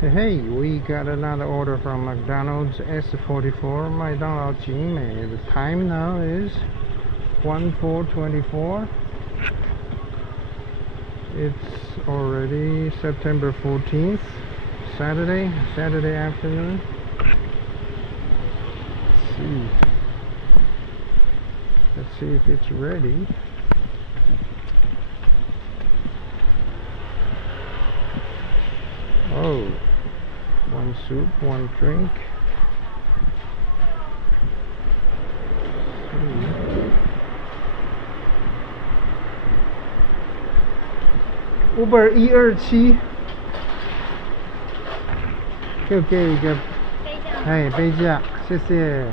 Hey, we got another order from McDonald's S44 麦当劳景美. The time now is 14:24. It's already September 14th, Saturday afternoon. Let's see if it's ready. Oh, one soup, one drink. Uber 127，给一个杯架，谢谢。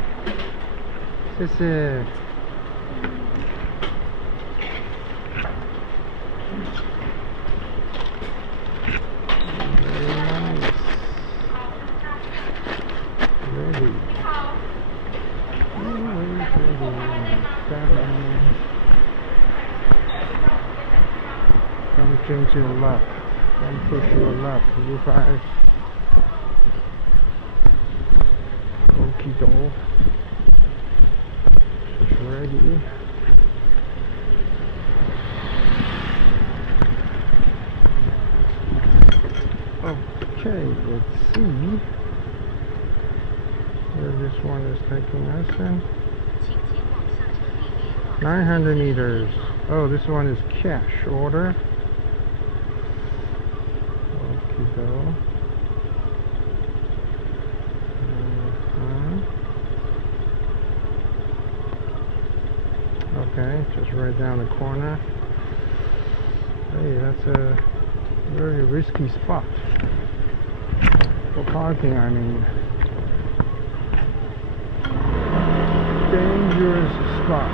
Don't change your luck. Don't push your luck. You guys. Okie doke. It's ready. Okay, let's see where this one is taking us in. 900 meters. Oh, this one is cash order. Okay, just right down the corner. Hey, that's a very risky spot for parking. I mean, dangerous spot.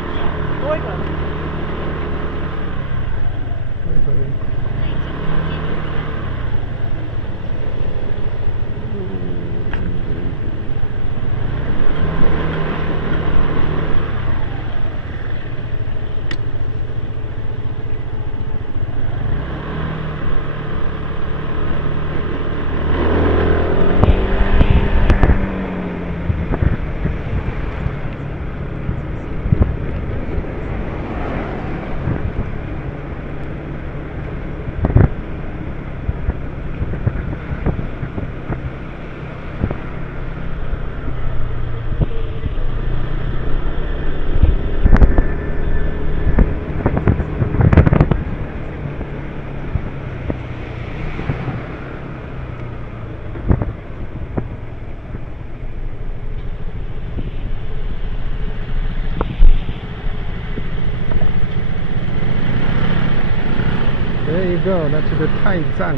There you go, that's the 泰站，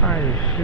泰式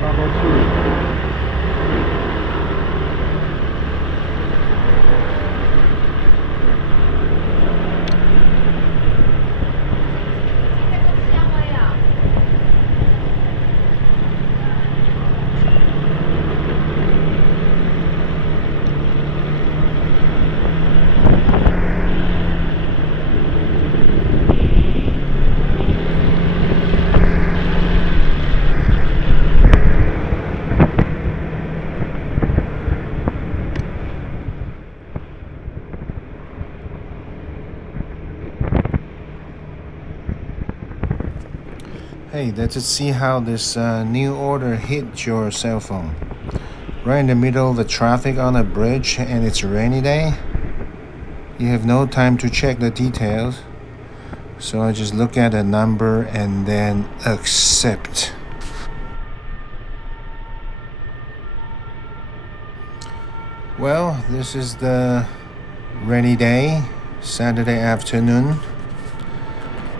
bubble tea。Hey, let's see how this new order hit your cell phone. Right in the middle of the traffic on a bridge and it's a rainy day. You have no time to check the details. So I just look at a number and then accept. Well, this is the rainy day, Saturday afternoon.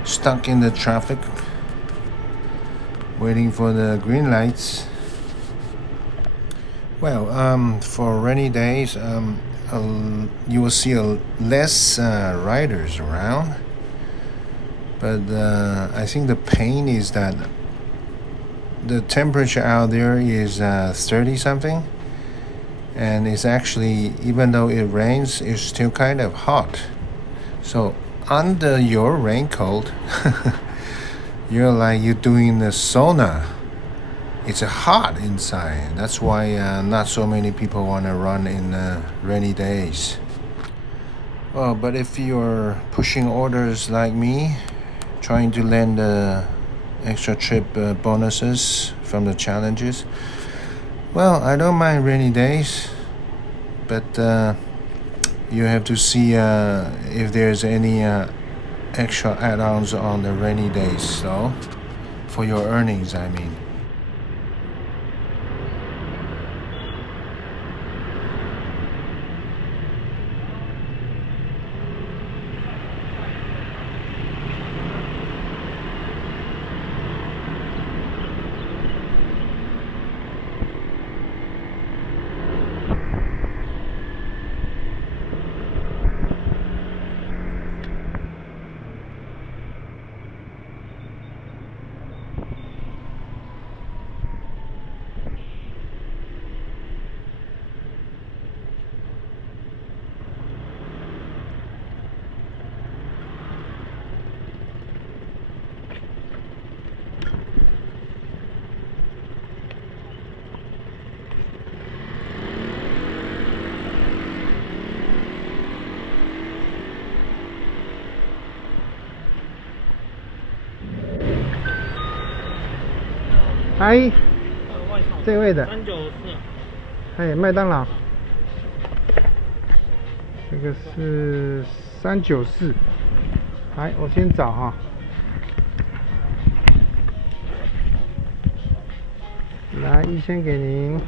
Stuck in the traffic. Waiting for the green lights. Well, for rainy days, you will see less riders around. But I think the pain is that the temperature out there is 30 something. And it's actually, even though it rains, it's still kind of hot. So under your raincoat, you're doing the sauna. it's hot inside. That's why not so many people want to run in rainy days. Well, but if you're pushing orders like me, trying to land extra trip bonuses from the challenges, well, I don't mind rainy days, but you have to see if there's any extra add-ons on the rainy days, so for your earnings, I mean.嗨，这位的394，哎，麦当劳，这个是394。来，我先找哈。来，1000给您。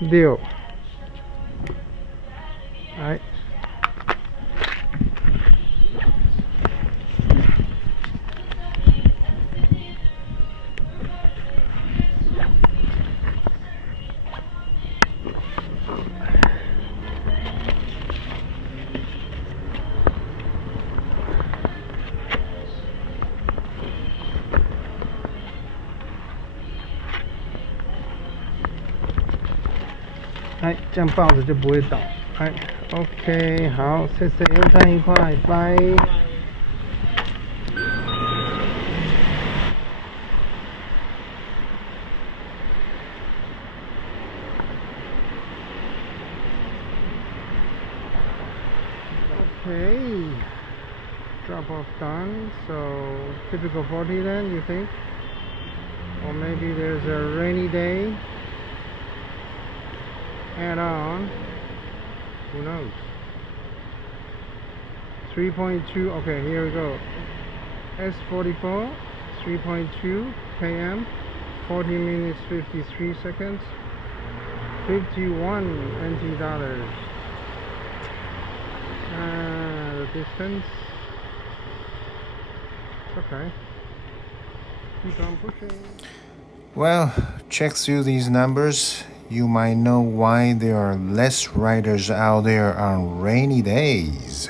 6。来。哎，这样抱着就不会倒。哎 ，OK， 好，谢谢，用餐愉快，拜。Okay, drop off done. So typical 40 then, you think? Or maybe there's a rainy day add on. Who knows? 3.2. Okay, here we go. S44, 3.2 km, 40 minutes 53 seconds, 51 NT dollars. The distance. Okay. Keep on pushing. Well, check through these numbers. You might know why there are less riders out there on rainy days.